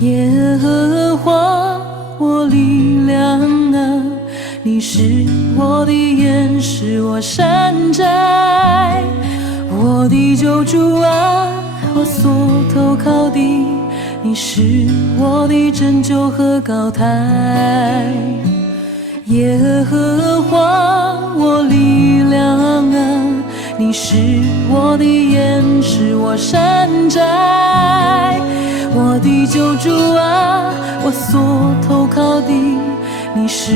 耶和华我力量啊，你是我的岩石，我山寨，我的救主啊，我所投靠的，你是我的拯救和高台。耶和华我力量啊，你是我的岩石，我山寨，我的救主啊，我所投靠的，你是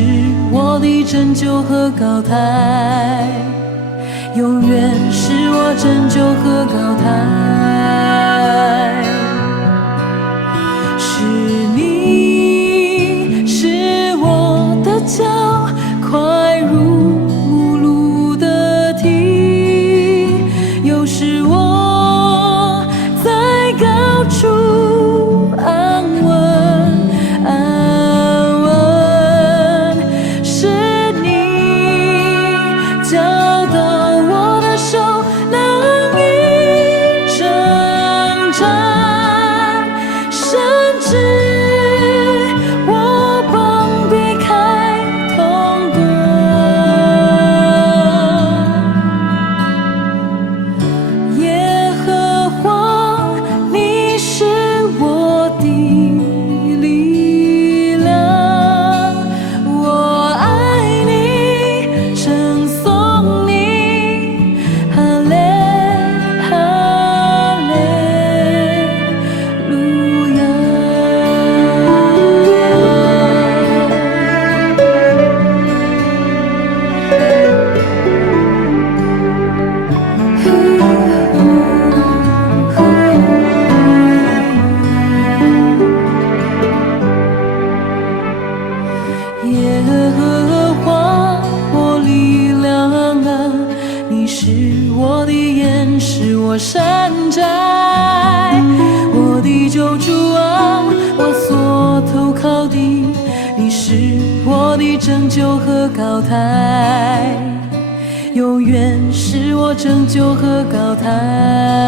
我的拯救和高台，永远是我拯救和高台。是你是我的脚，快如母鹿的蹄，又是我在高处安稳安稳，是你教导我的手能以征战，甚至我膀臂开通过。耶和华，你是我的力量，我爱你，称颂你，哈利哈利路亚。耶和华我力量啊，你是我的岩石，我山寨，我的救主啊，我所投靠的，你是我的拯救和高台，永远是我拯救和高台。